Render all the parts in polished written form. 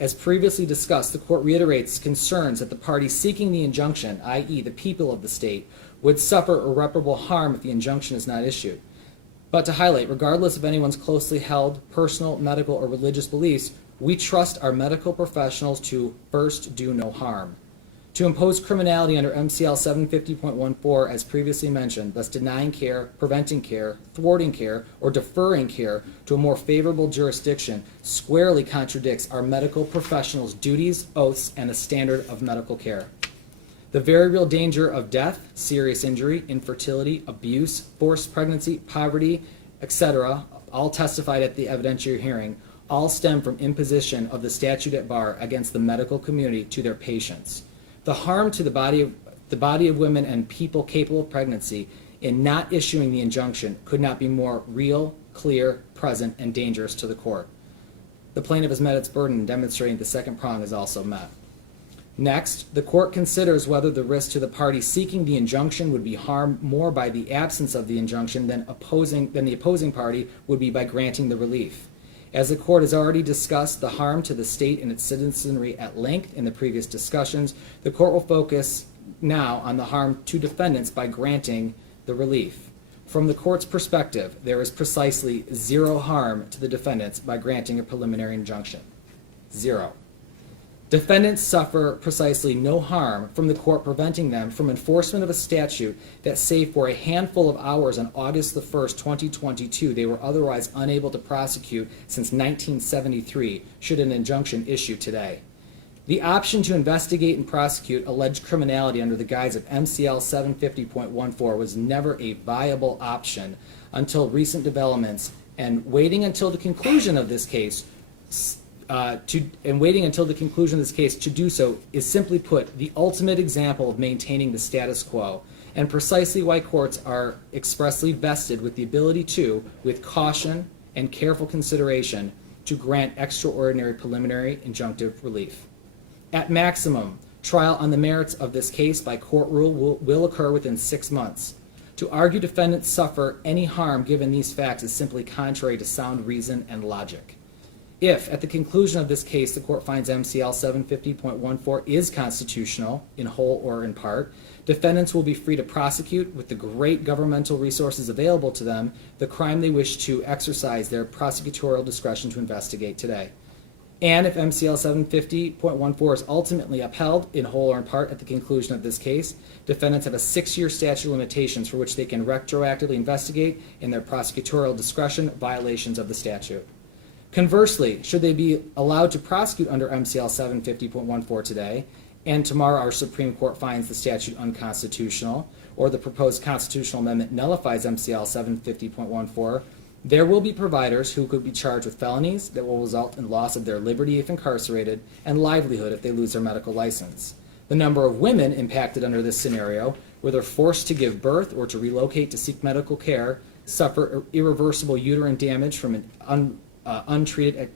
As previously discussed, the court reiterates concerns that the party seeking the injunction, i.e. the people of the state, would suffer irreparable harm if the injunction is not issued. But to highlight, regardless of anyone's closely held personal, medical, or religious beliefs, we trust our medical professionals to first do no harm. To impose criminality under MCL 750.14, as previously mentioned, thus denying care, preventing care, thwarting care, or deferring care to a more favorable jurisdiction, squarely contradicts our medical professionals' duties, oaths, and the standard of medical care. The very real danger of death, serious injury, infertility, abuse, forced pregnancy, poverty, etc., all testified at the evidentiary hearing, all stem from imposition of the statute at bar against the medical community to their patients. The harm to the body of women and people capable of pregnancy in not issuing the injunction could not be more real, clear, present, and dangerous to the court. The plaintiff has met its burden in demonstrating the second prong is also met. Next, the court considers whether the risk to the party seeking the injunction would be harmed more by the absence of the injunction than the opposing party would be by granting the relief. As the court has already discussed the harm to the state and its citizenry at length in the previous discussions, the court will focus now on the harm to defendants by granting the relief. From the court's perspective, there is precisely zero harm to the defendants by granting a preliminary injunction. Zero. Defendants suffer precisely no harm from the court preventing them from enforcement of a statute that, save for a handful of hours on August the 1st, 2022, they were otherwise unable to prosecute since 1973, should an injunction issue today. The option to investigate and prosecute alleged criminality under the guise of MCL 750.14 was never a viable option until recent developments, and waiting until the conclusion of this case to do so is, simply put, the ultimate example of maintaining the status quo, and precisely why courts are expressly vested with the ability to, with caution and careful consideration, to grant extraordinary preliminary injunctive relief. At maximum, trial on the merits of this case by court rule will occur within 6 months. To argue defendants suffer any harm given these facts is simply contrary to sound reason and logic. If, at the conclusion of this case, the court finds MCL 750.14 is constitutional, in whole or in part, defendants will be free to prosecute, with the great governmental resources available to them, the crime they wish to exercise their prosecutorial discretion to investigate today. And if MCL 750.14 is ultimately upheld, in whole or in part, at the conclusion of this case, defendants have a 6-year statute of limitations for which they can retroactively investigate, in their prosecutorial discretion, violations of the statute. Conversely, should they be allowed to prosecute under MCL 750.14 today, and tomorrow our Supreme Court finds the statute unconstitutional, or the proposed constitutional amendment nullifies MCL 750.14, there will be providers who could be charged with felonies that will result in loss of their liberty if incarcerated and livelihood if they lose their medical license. The number of women impacted under this scenario, whether forced to give birth or to relocate to seek medical care, suffer irreversible uterine damage from an untreated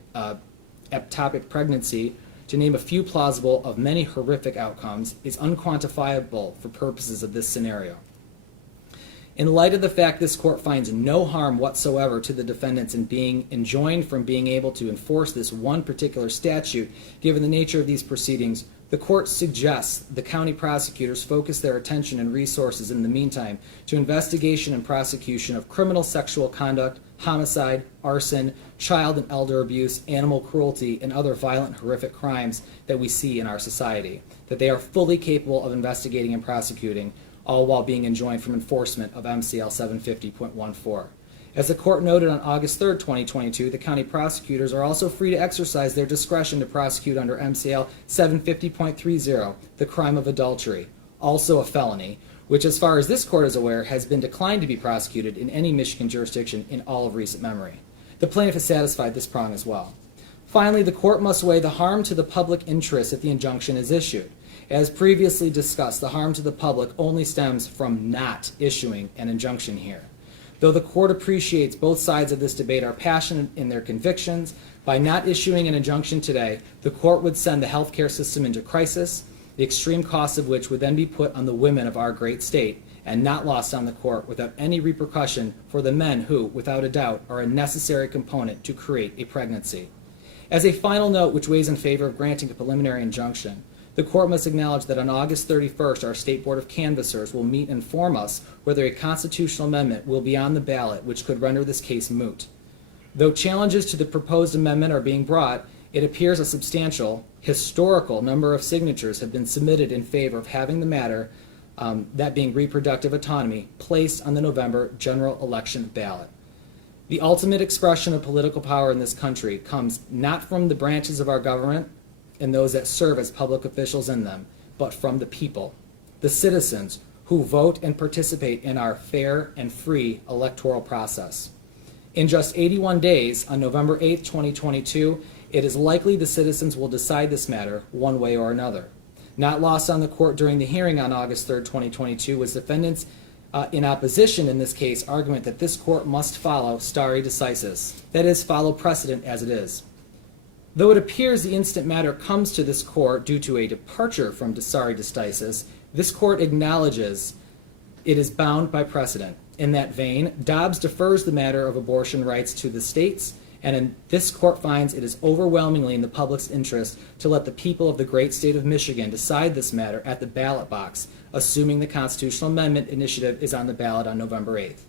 ectopic pregnancy, to name a few plausible of many horrific outcomes, is unquantifiable for purposes of this scenario. In light of the fact this court finds no harm whatsoever to the defendants in being enjoined from being able to enforce this one particular statute, given the nature of these proceedings, the court suggests the county prosecutors focus their attention and resources in the meantime to investigation and prosecution of criminal sexual conduct, homicide, arson, child and elder abuse, animal cruelty, and other violent, horrific crimes that we see in our society, that they are fully capable of investigating and prosecuting, all while being enjoined from enforcement of MCL 750.14. As the court noted on August 3, 2022, the county prosecutors are also free to exercise their discretion to prosecute under MCL 750.30, the crime of adultery, also a felony, which, as far as this court is aware, has been declined to be prosecuted in any Michigan jurisdiction in all of recent memory. The plaintiff has satisfied this prong as well. Finally, the court must weigh the harm to the public interest if the injunction is issued. As previously discussed, the harm to the public only stems from not issuing an injunction here. Though the court appreciates both sides of this debate are passionate in their convictions, by not issuing an injunction today, the court would send the healthcare system into crisis, the extreme cost of which would then be put on the women of our great state and not lost on the court without any repercussion for the men who, without a doubt, are a necessary component to create a pregnancy. As a final note which weighs in favor of granting a preliminary injunction, the court must acknowledge that on August 31st, our State Board of Canvassers will meet and inform us whether a constitutional amendment will be on the ballot, which could render this case moot. Though challenges to the proposed amendment are being brought, it appears a substantial, historical number of signatures have been submitted in favor of having the matter, that being reproductive autonomy, placed on the November general election ballot. The ultimate expression of political power in this country comes not from the branches of our government and those that serve as public officials in them, but from the people, the citizens who vote and participate in our fair and free electoral process. In just 81 days, on November 8, 2022, it is likely the citizens will decide this matter one way or another. Not lost on the court during the hearing on August 3, 2022, was defendants in opposition in this case argument that this court must follow stare decisis, that is, follow precedent as it is. Though it appears the instant matter comes to this court due to a departure from stare decisis, this court acknowledges it is bound by precedent. In that vein, Dobbs defers the matter of abortion rights to the states, and this court finds it is overwhelmingly in the public's interest to let the people of the great state of Michigan decide this matter at the ballot box, assuming the constitutional amendment initiative is on the ballot on November 8th.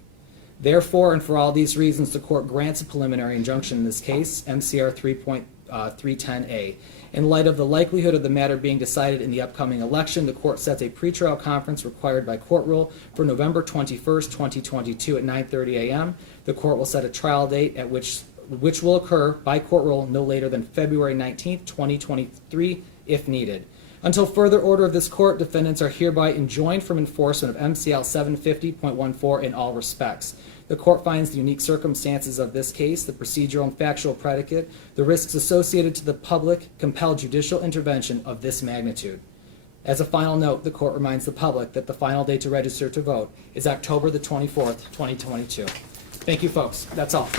Therefore, and for all these reasons, the court grants a preliminary injunction in this case, MCR 3.310A. In light of the likelihood of the matter being decided in the upcoming election, the court sets a pretrial conference required by court rule for November 21st, 2022 at 9:30 a.m. The court will set a trial date at which will occur by court rule no later than February 19th, 2023, if needed. Until further order of this court, defendants are hereby enjoined from enforcement of MCL 750.14 in all respects. The court finds the unique circumstances of this case, the procedural and factual predicate, the risks associated to the public compel judicial intervention of this magnitude. As a final note, the court reminds the public that the final date to register to vote is October the 24th, 2022. Thank you, folks. That's all.